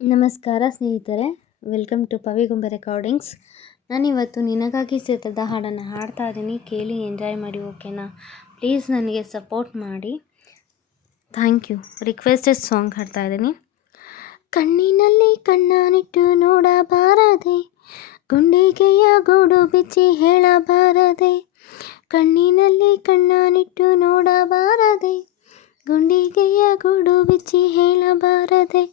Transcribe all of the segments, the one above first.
ನಮಸ್ಕಾರ ಸ್ನೇಹಿತರೆ, welcome to ಪವಿಗೊಂಬೆ recordings. ನಾನಿವತ್ತು ನಿನಗಾಗಿ ಚಿತ್ರದ ಹಾಡನ್ನು ಹಾಡ್ತಾ ಇದ್ದೀನಿ. ಕೇಳಿ ಎಂಜಾಯ್ ಮಾಡಿ, ಓಕೆನಾ? ಪ್ಲೀಸ್ ನನಗೆ ಸಪೋರ್ಟ್ ಮಾಡಿ. Thank you. ರಿಕ್ವೆಸ್ಟೆಡ್ ಸಾಂಗ್ ಹಾಡ್ತಾ ಇದ್ದೀನಿ. ಕಣ್ಣಿನಲ್ಲಿ ಕಣ್ಣಾನಿಟ್ಟು ನೋಡಬಾರದೆ, ಗುಂಡಿಗೆಯ ಗೂಡು ಬಿಚ್ಚಿ ಹೇಳಬಾರದೆ. ಕಣ್ಣಿನಲ್ಲಿ ಕಣ್ಣಾನಿಟ್ಟು ನೋಡಬಾರದೆ, ಗುಂಡಿಗೆಯ ಗೂಡು ಬಿಚ್ಚಿ ಹೇಳಬಾರದೆ.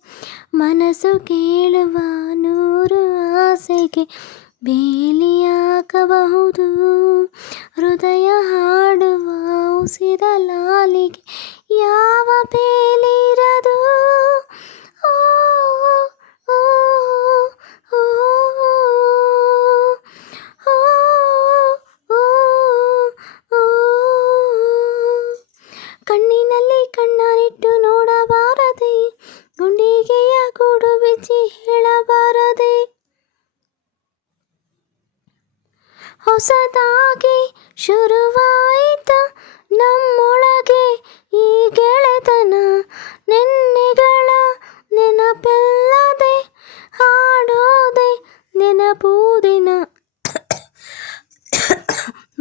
ಮನಸ್ಸು ಕೇಳುವ ನೂರು ಆಸೆಗೆ ಬೇಲಿಯಾಗಬಹುದು, ಹೃದಯ ಹಾಡುವ ಉಸಿರಲಾಲಿಗೆ ಯಾವ ಬೇಲಿರದು. ಓ ಓ ಓ ಓ ಓ. ಕಣ್ಣಿನಲ್ಲಿ ಕಣ್ಣಾನಿಟ್ಟು ನೋಡಬಾರದೆ, ಗುಂಡಿಗೆಯ ಗೂಡು ಬಿಚ್ಚಿ ಹೇಳಬಾರದೆ. ಹೊಸದಾಗಿ ಶುರುವಾಯಿತ ನಮ್ಮೊಳಗೆ ಈ ಗೆಳೆತನ, ನೆನ್ನೆಗಳ ನೆನಪೆಲ್ಲದೆ ಹಾಡೋದೆ ನೆನಪುದಿನ.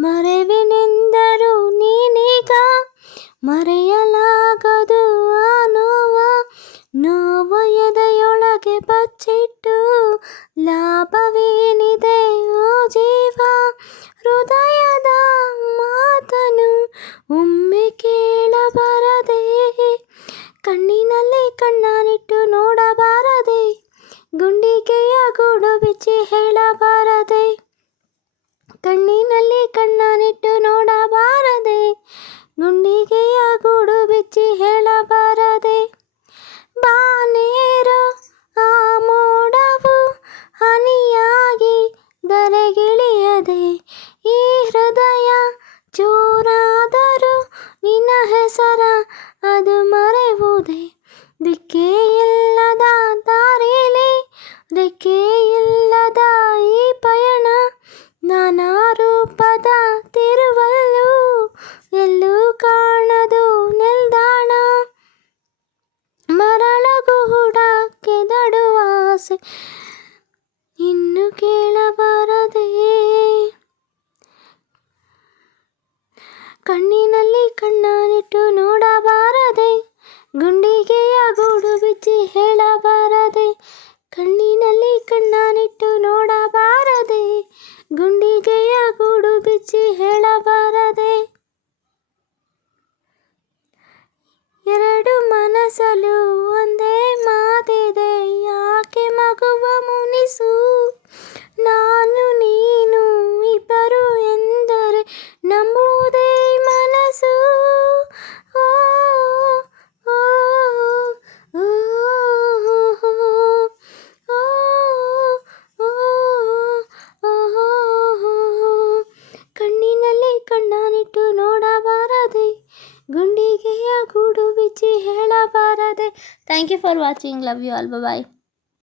ಮರೆವೆನೆಂದರು ನೀನೀಗ ಮರೆಯಲಾಗದು ಆ ನೋವ ಎದೆಯೊಳಗೆ ಬಚ್ಚಿಟ್ಟು ಲಾಭವೇನಿದೆ ಓ ಜೀವ. ಹೃದಯದ ಮಾತನು ಒಮ್ಮೆ ಕೇಳಬಾರದೆ, ಕಣ್ಣಿನಲ್ಲಿ ಕಣ್ಣಾನಿಟ್ಟು ನೋಡಬಾರದೆ, ಗುಂಡಿಗೆಯ ಗೂಡು ಬಿಚ್ಚಿ ಹೇಳಬಾರದೆ. ಕಣ್ಣಿನಲ್ಲಿ ಕಣ್ಣಾನಿಟ್ಟು ನೋಡಬಾರದೆ, ಗುಂಡಿಗೆಯ ಗೂಡು ಬಿಚ್ಚಿ ಹೇಳಬಾರದೆ. ಬಾನೇರು ಆ ಮೋಡವು ಹನಿಯಾಗಿ ಧರೆಗಿಳಿಯದೆ, ಈ ಹೃದಯ ಚೂರಾದರೂ ನಿನ್ನ ಹೆಸರ ಅದು ಮರೆಯುವುದೇ. ದಿಕ್ಕೇ ಇಲ್ಲದ ದಾರಿಲಿ, ದಿಕ್ಕೇ ಇಲ್ಲದ ಈ ಪಯಣ, ನಾನಾ ರೂಪದ ತಿರುವಲ್ಲೂ ಎಲ್ಲೂ ಕಾಣದು ನಿಲ್ದಾಣ. ಮರಳಗೂಡಕ್ಕೆ ದಡುವ ಆಸೆ ಇನ್ನು ಕೇಳಬಾರದೆ, ಕಣ್ಣಿನಲ್ಲಿ ಕಣ್ಣಾನಿಟ್ಟು ನೋಡಬಾರದೆ, ಗುಂಡಿಗೆಯ ಗೂಡು ಬಿಚ್ಚಿ ಹೇಳಬಾರದೆ. ಕಣ್ಣಿನಲ್ಲಿ ಕಣ್ಣಾನಿಟ್ಟು ನೋಡಬಾರದೆ, ಗುಂಡಿಗೆಯ ಗೂಡು ಬಿಚ್ಚಿ ಹೇಳಬಾರದೆ. ಎರಡು ಮನಸ್ಸಲ್ಲೂ ಒಂದೇ ಮಾತಿದೆ, ಯಾಕೆ ಮಗುವ ಮುನಿಸು. ನಾನು ನೀನು ಇಬ್ಬರು ಎಂದರೆ ನಂಬುವುದೇ ಮನಸ್ಸು. ಓ ಓ ಓ ಓ. ಕಣ್ಣಿನಲ್ಲಿ ಕಣ್ಣಾನಿಟ್ಟು ನೋಡಬಾರದೆ, ಗುಂಡಿಗೆಯ ಗೂಡು ಬಿಚ್ಚಿ ಹೇಳಬಾರದೆ. Thank you for watching. Love you all. Bye.